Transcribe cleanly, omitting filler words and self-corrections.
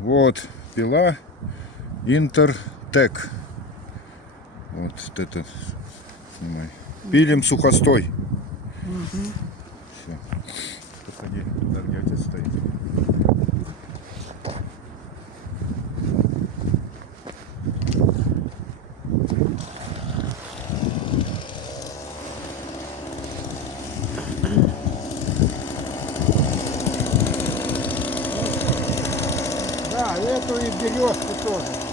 Вот пила Интертек. Вот это снимай. Пилим сухостой. Все. Подходи туда, где отец стоит. Да, эту и березку тоже.